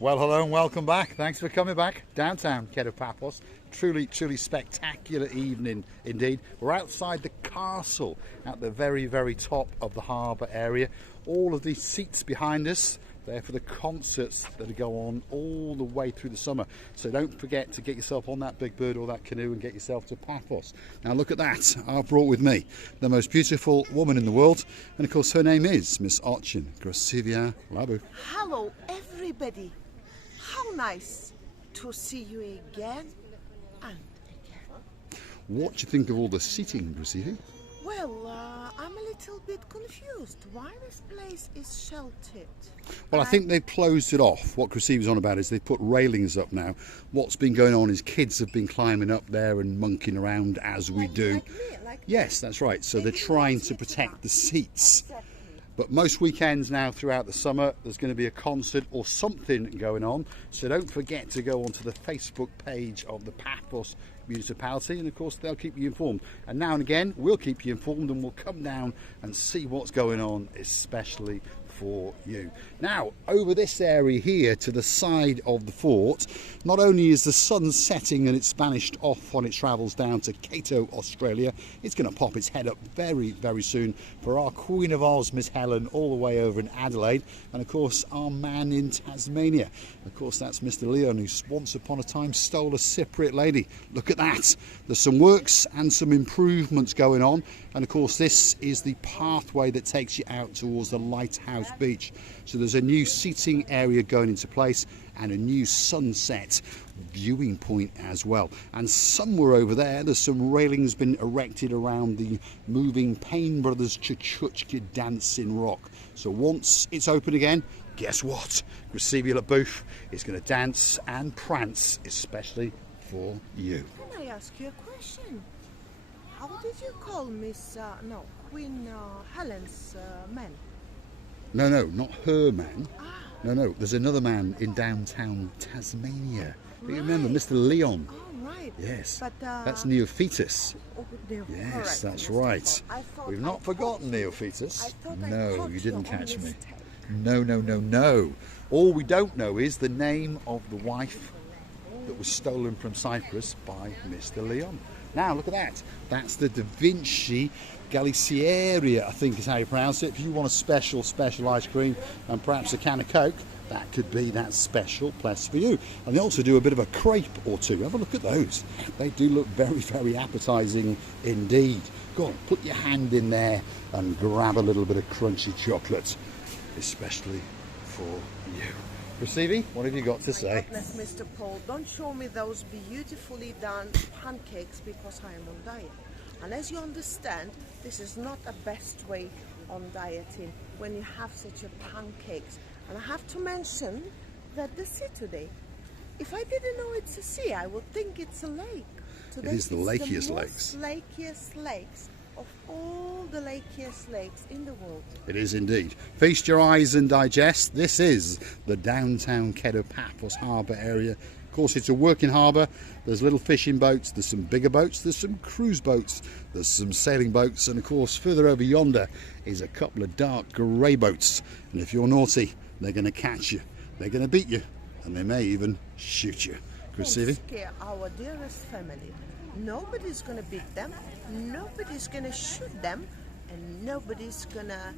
Well, hello and welcome back. Thanks for coming back. Downtown Kato Paphos. Truly spectacular evening indeed. We're outside the castle at the very top of the harbour area. All of these seats behind us, they're for the concerts that go on all the way through the summer. So don't forget to get yourself on that big bird or that canoe and get yourself to Paphos. Now look at that. I've brought with me the most beautiful woman in the world. And of course her name is Miss Ochin Gracivia Labu. Hello everybody. How nice to see you again and again. What do you think of all the seating, Gracivia? Well, I'm a little bit confused. Why this place is sheltered? Well, I think they've closed it off. What Graciv's on about is they've put railings up now. What's been going on is kids have been climbing up there and monkeying around as we do. Yes, that's right. So they're trying to protect the seats. But most weekends now throughout the summer, there's going to be a concert or something going on. So don't forget to go onto the Facebook page of the Paphos municipality, and of course they'll keep you informed. And now and again, we'll keep you informed and we'll come down and see what's going on, especially for you. Now, over this area here to the side of the fort, not only is the sun setting and it's vanished off on its travels down to Kato, Australia, it's going to pop its head up very soon for our Queen of Oz, Miss Helen, all the way over in Adelaide, and of course our man in Tasmania. Of course, that's Mr. Leon, who once upon a time stole a Cypriot lady. Look at that. There's some works and some improvements going on, and of course this is the pathway that takes you out towards the Lighthouse Beach. So there's a new seating area going into place and a new sunset viewing point as well. And somewhere over there's some railings been erected around the moving Payne Brothers Chuchuchka dancing rock. So once it's open again, guess what? Gracivia Labu is going to dance and prance, especially for you. Can I ask you a question? How did you call Queen Helen's man? No, not her man. No, there's another man in downtown Tasmania. Right. You remember Mr. Leon? Oh, right. Yes, but, that's Neophytus. Yes, correct. That's right. We've not forgotten Neophytus. No, you didn't catch me. No. All we don't know is the name of the wife that was stolen from Cyprus by Mr. Leon. Now, look at that. That's the Da Vinci Galiciera, I think is how you pronounce it. If you want a special ice cream and perhaps a can of Coke, that could be that special place for you. And they also do a bit of a crepe or two. Have a look at those. They do look very appetizing indeed. Go on, put your hand in there and grab a little bit of crunchy chocolate, especially for you. Gracivi, what have you got to say? Goodness, Mr. Paul, don't show me those beautifully done pancakes because I am on diet. And as you understand, this is not a best way on dieting when you have such a pancakes. And I have to mention that the sea today, if I didn't know it's a sea, I would think it's a lake. Today it is the lakiest lakes. Lakiest lakes of all the lakiest lakes in the world. It is indeed. Feast your eyes and digest. This is the downtown Kato Paphos Harbour area. Of course, it's a working harbour. There's little fishing boats, there's some bigger boats, there's some cruise boats, there's some sailing boats, and of course further over yonder is a couple of dark grey boats. And if you're naughty, they're going to catch you, they're going to beat you, and they may even shoot you. Gracivi? Scare our dearest family. Nobody's going to beat them, nobody's going to shoot them, and nobody's going to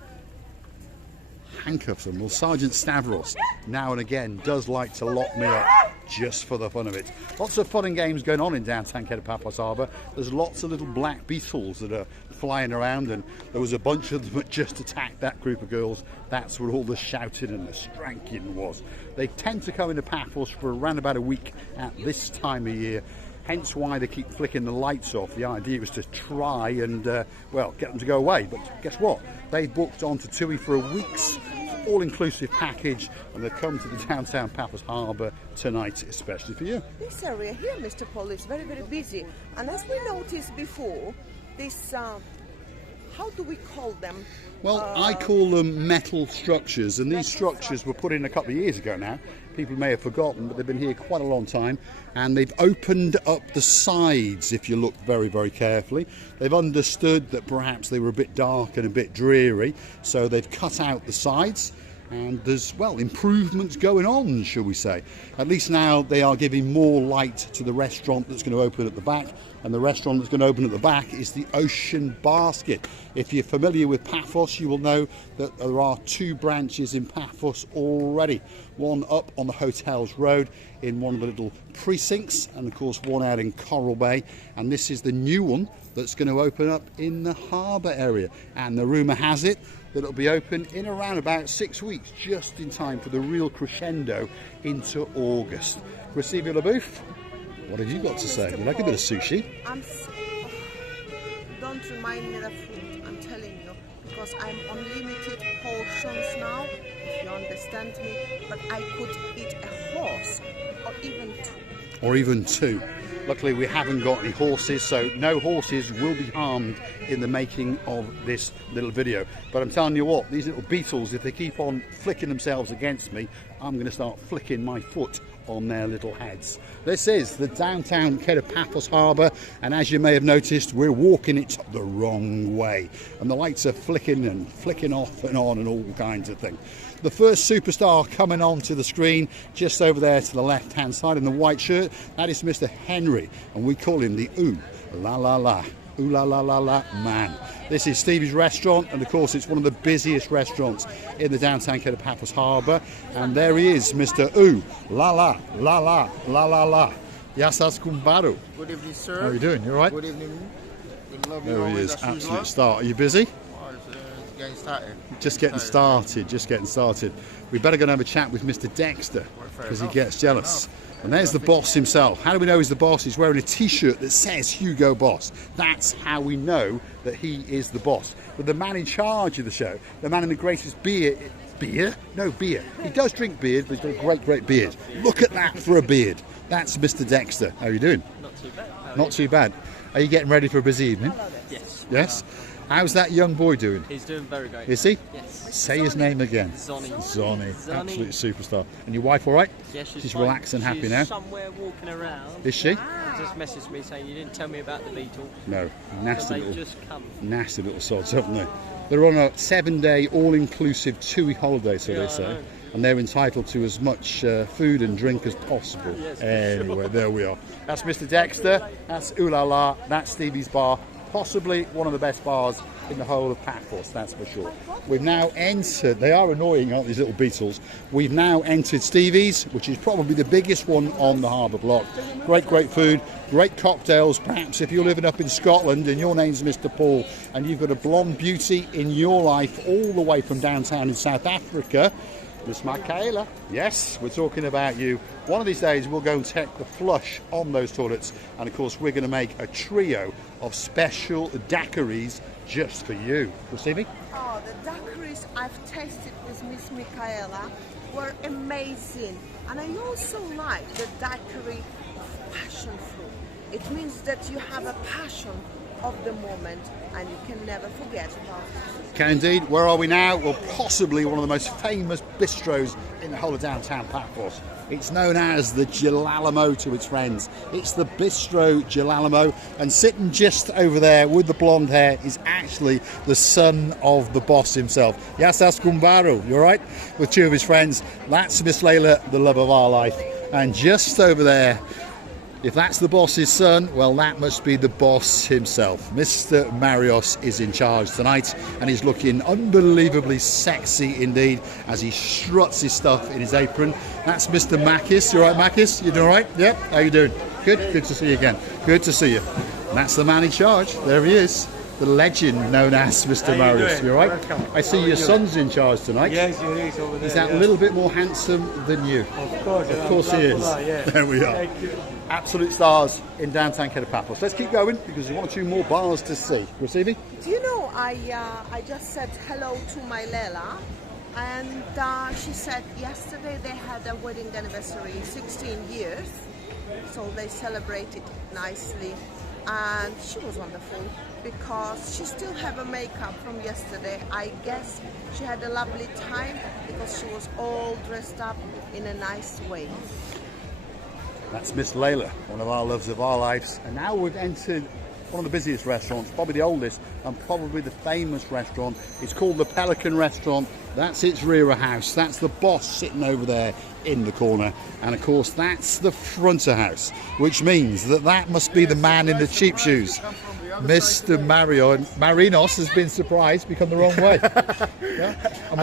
handcuff them. Well, Sergeant Stavros now and again does like to lock me up just for the fun of it. Lots of fun and games going on in downtown Kato Paphos Harbour. There's lots of little black beetles that are flying around, and there was a bunch of them that just attacked that group of girls. That's where all the shouting and the stranking was. They tend to come into Paphos for around about a week at this time of year. Hence why they keep flicking the lights off. The idea was to try and, get them to go away. But guess what? They booked onto TUI for a week's all-inclusive package, and they've come to the downtown Paphos Harbour tonight, especially for you. This area here, Mr. Paul, is very busy. And as we noticed before, this, how do we call them? Well, I call them metal structures, and these structures were put in a couple of years ago now. People may have forgotten, but they've been here quite a long time, and they've opened up the sides if you look very carefully. They've understood that perhaps they were a bit dark and a bit dreary, so they've cut out the sides, and there's, well, improvements going on, shall we say. At least now they are giving more light to the restaurant that's going to open at the back, and the restaurant that's going to open at the back is the Ocean Basket. If you're familiar with Paphos, you will know that there are 2 branches in Paphos already. One up on the Hotels Road in one of the little precincts, and of course one out in Coral Bay, and this is the new one that's going to open up in the harbour area, and the rumour has it that it'll be open in around about 6 weeks, just in time for the real crescendo into August. Receive Le Bouffe, what have you got to say? You like a bit of sushi? Don't remind me of food, I'm telling you, because I'm on limited portions now, if you understand me, but I could eat a horse, or even two. Luckily we haven't got any horses, so no horses will be harmed in the making of this little video. But I'm telling you what, these little beetles, if they keep on flicking themselves against me, I'm going to start flicking my foot on their little heads. This is the downtown Kato Paphos Harbour, and as you may have noticed, we're walking it the wrong way, and the lights are flicking and flicking off and on and all kinds of things. The first superstar coming onto the screen just over there to the left hand side in the white shirt, that is Mr. Henry, and we call him the Ooh La La La, Ooh La La La La man. This is Stevie's restaurant, and of course it's one of the busiest restaurants in the downtown Kato Paphos Harbour, and there he is, Mr. Ooh La La La La La La La. Yasas Kumbaru. Good evening, sir. How are you doing? You alright? Good evening. We love you There he always, is, as usual. absolute start. Are you busy? It's getting started. Just getting started, just getting started. We better go and have a chat with Mr. Dexter, because he gets jealous. And there's the boss himself. How do we know he's the boss? He's wearing a t-shirt that says Hugo Boss. That's how we know that he is the boss. But the man in charge of the show, the man in the greatest beer. No, beer. He does drink beer, but he's got a great, great beard. Look at that for a beard. That's Mr. Dexter. How are you doing? Not too bad. Not too bad. Are you getting ready for a busy evening? Yes. Yes? How's that young boy doing? He's doing very great. Is he? Yes. Say his name again. Zonny. Zonny. Zonny. Absolute superstar. And your wife all right? Yes, She's fine. relaxed and happy She's now? somewhere walking around. Is she? She just messaged me saying you didn't tell me about the beetle. No. So Nasty they little, just come. nasty little sods, haven't they? They're on a 7-day all-inclusive TUI holiday, so Yeah, they I say. know. And they're entitled to as much food and drink as possible. Yes, for Anyway, there we are. That's Mr. Dexter. That's Ooh La La. That's Stevie's bar. Possibly one of the best bars in the whole of Paphos, that's for sure. We've now entered, they are annoying, aren't these little beetles? We've now entered Stevie's, which is probably the biggest one on the harbour block. Great, great food, great cocktails. Perhaps if you're living up in Scotland and your name's Mr. Paul and you've got a blonde beauty in your life all the way from downtown in South Africa, Miss Michaela, yes, we're talking about you. One of these days we'll go and check the flush on those toilets, and of course we're going to make a trio of special daiquiris just for you. Stevie? Oh, the daiquiris I've tasted with Miss Michaela were amazing. And I also like the daiquiri of passion fruit. It means that you have a passion of the moment and you can never forget about it. Can indeed. Where are we now? Well, possibly one of the most famous bistros in the whole of downtown Paphos. It's known as the Gilalamo to its friends. It's the Bistro Gilalamo, and sitting just over there with the blonde hair is actually the son of the boss himself. Yasas Kumbaru, you all right? With 2 of his friends. That's Miss Layla, the love of our life. And just over there, if that's the boss's son, well, that must be the boss himself. Mr. Marios is in charge tonight, and he's looking unbelievably sexy indeed as he struts his stuff in his apron. That's Mr. Makis. You all right, Makis? You doing all right? Yep. How you doing? Good. Good to see you again. Good to see you. And that's the man in charge. There he is. The legend known as Mr. Marios. You all right? Welcome. I see your son's in charge tonight. Yes, he is over there. He's that yeah. little bit more handsome than you. Of course He is. Yeah. There we are. Thank you. Absolute stars in downtown Kato Paphos. Let's keep going because there's 1 or 2 more bars to see. Receiving? Do you know, I just said hello to my Lela, and she said yesterday they had a wedding anniversary, 16 years, so they celebrated nicely, and she was wonderful because she still had her makeup from yesterday. I guess she had a lovely time because she was all dressed up in a nice way. That's Miss Layla, one of our loves of our lives. And now we've entered one of the busiest restaurants, probably the oldest and probably the famous restaurant. It's called the Pelican Restaurant. That's its rear house. That's the boss sitting over there in the corner. And of course, that's the front of house, which means that that must be the man in the cheap shoes. Mr. Marinos has been surprised, become the wrong way. Yeah? And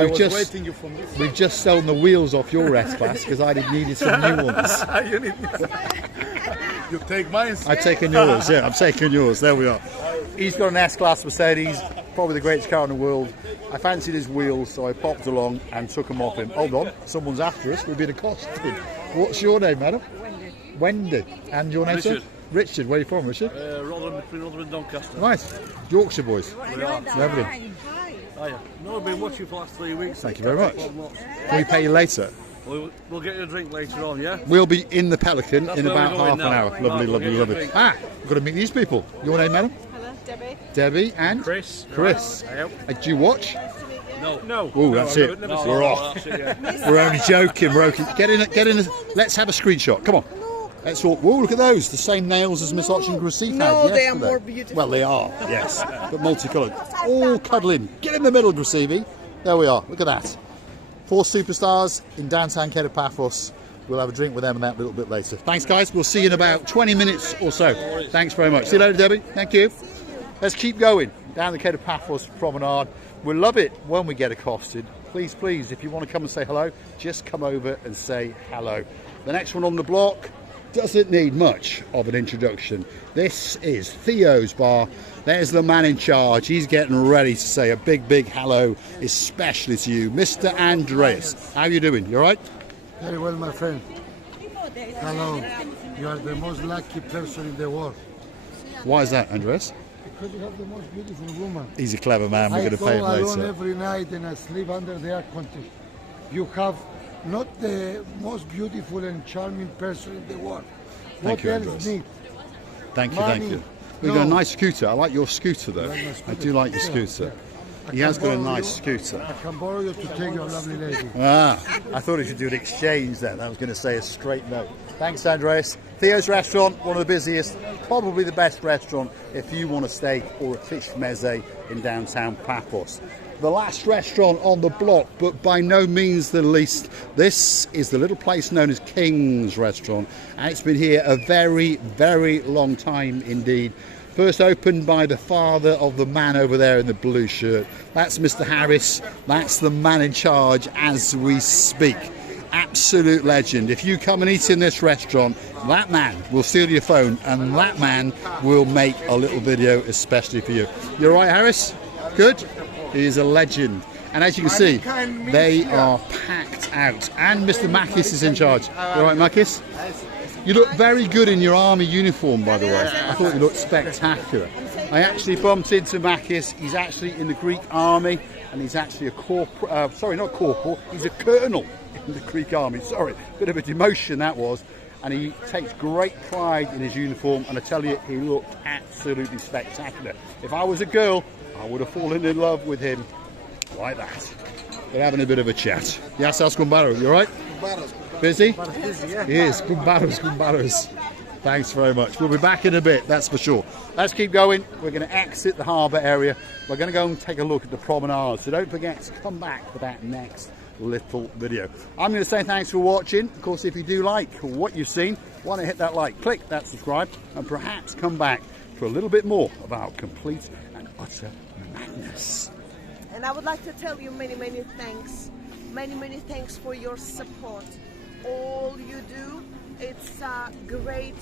we've just stolen the wheels off your S-Class because I needed some new ones. You take mine. I've taken yours, yeah, I'm taking yours. There we are. He's got an S-Class Mercedes, probably the greatest car in the world. I fancied his wheels, so I popped along and took them off him. Hold on, someone's after us. We've been accosted. What's your name, madam? Wendy. And your name, Richard. sir? Richard. Where are you from, Richard? Rotherham, between Rotherham and Doncaster. Nice. Yorkshire boys. We are. Lovely. Hiya. No, I've been watching you for the last 3 weeks. Thank you very much. Can we pay you later? We'll get you a drink later on, yeah? We'll be in the Pelican That's in where about we're going half an now. hour. Right, Lovely, we'll lovely, get you a lovely. drink. We've got to meet these people. Your name, madam? Hello, Debbie. Debbie and? Chris. Chris. Yep. Do you watch? No. Oh, that's I've it. never seen We're it. off. That's it, yeah. We're only joking. We're okay. Get in. Let's have a screenshot. Come on. Let's walk. Whoa, look at those. The same nails as Miss Oching Gracif had No, they are yesterday. more beautiful. Well, they are, yes. But multicoloured. All cuddling. Get in the middle, Gracif. There we are. Look at that. 4 superstars in downtown Kato, Paphos. We'll have a drink with them and that a little bit later. Thanks, guys. We'll see you in about 20 minutes or so. Thanks very much. See you later, Debbie. Thank you. Let's keep going down the Kato Paphos promenade. We'll love it when we get accosted. Please, please, if you want to come and say hello, just come over and say hello. The next one on the block doesn't need much of an introduction. This is Theo's Bar. There's the man in charge. He's getting ready to say a big, big hello, especially to you, Mr. Andreas. How are you doing? You all right? Very well, my friend. Hello. You are the most lucky person in the world. Why is that, Andreas? Because you have the most beautiful woman. He's a clever man. We're I going to go pay him alone later. every night and I sleep under the air conditioner. You have not the most beautiful and charming person in the world. Thank What you, else Andreas. need? Thank you, thank Money. you. We've got a No. nice scooter. I like your scooter, though. like my I scooter? do like your Yeah, scooter. I He can has got a borrow nice you. scooter. I can borrow you to take your lovely lady. Ah, I thought he should do an exchange then. I was going to say a straight no. Thanks, Andreas. Theo's Restaurant, one of the busiest, probably the best restaurant if you want a steak or a fish meze in downtown Paphos. The last restaurant on the block, but by no means the least, this is the little place known as King's Restaurant, and it's been here a very, very long time indeed. First opened by the father of the man over there in the blue shirt. That's Mr. Harris. That's the man in charge as we speak. Absolute legend. If you come and eat in this restaurant, that man will steal your phone and that man will make a little video especially for you. You all right, Harris? Good? He is a legend. And as you can see, they are packed out. And Mr. Makis is in charge. You all right, Makis? You look very good in your army uniform, by the way. I thought you looked spectacular. I actually bumped into Makis. He's actually in the Greek army, and he's actually a corporal. Sorry, not corporal. He's a colonel in the Greek army. Sorry, bit of a demotion that was. And he takes great pride in his uniform. And I tell you, he looked absolutely spectacular. If I was a girl, I would have fallen in love with him like that. We're having a bit of a chat. Yes, Gumbaro, you all right? Busy? He is. Gumbaros. Thanks very much. We'll be back in a bit, that's for sure. Let's keep going. We're going to exit the harbour area. We're going to go and take a look at the promenade. So don't forget to come back for that next little video. I'm going to say thanks for watching. Of course, if you do like what you've seen, why not hit that like, click that subscribe, and perhaps come back for a little bit more of our complete and utter madness. And I would like to tell you many, many thanks. Many thanks for your support. All you do, it's a great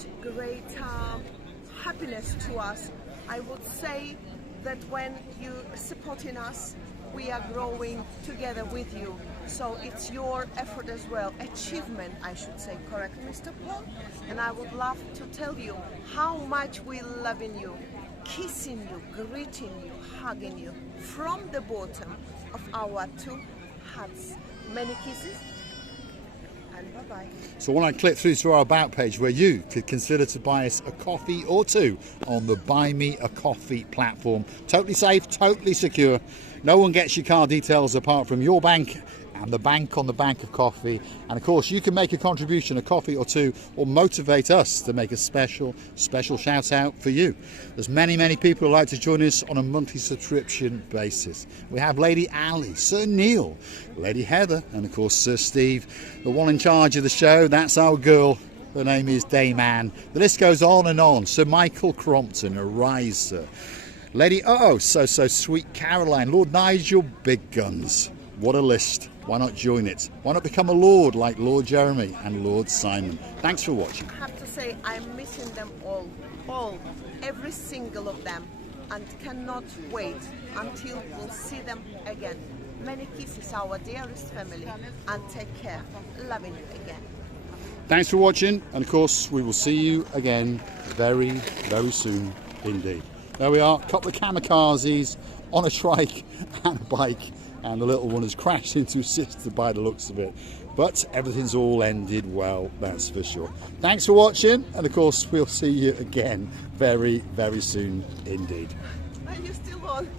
happiness to us. I would say that when you supporting us, we are growing together with you. So it's your effort as well, achievement, I should say, correct, Mr. Paul? And I would love to tell you how much we loving you, kissing you, greeting you, hugging you from the bottom of our 2 hearts. Many kisses and bye-bye. So when I click through to our about page where you could consider to buy us a coffee or 2 on the Buy Me a Coffee platform. Totally safe, totally secure. No one gets your card details apart from your bank and the bank on the bank of coffee. And of course, you can make a contribution, a coffee or two, or motivate us to make a special shout out for you. There's many people who like to join us on a monthly subscription basis. We have Lady Ali, Sir Neil, Lady Heather, and of course Sir Steve, the one in charge of the show. That's our girl. Her name is Dame Anne. The list goes on and on. Sir Michael Crompton, arise, sir. Lady so sweet Caroline, Lord Nigel, big guns. What a list. Why not join it? Why not become a lord like Lord Jeremy and Lord Simon? Thanks for watching. I have to say, I'm missing them all, every single of them, and cannot wait until we'll see them again. Many kisses, our dearest family, and take care. Loving you again. Thanks for watching, and of course we will see you again very soon indeed. There we are, a couple of kamikazes on a trike and a bike, and the little one has crashed into his sister by the looks of it. But everything's all ended well, that's for sure. Thanks for watching, and of course we'll see you again very soon indeed. Are you still on?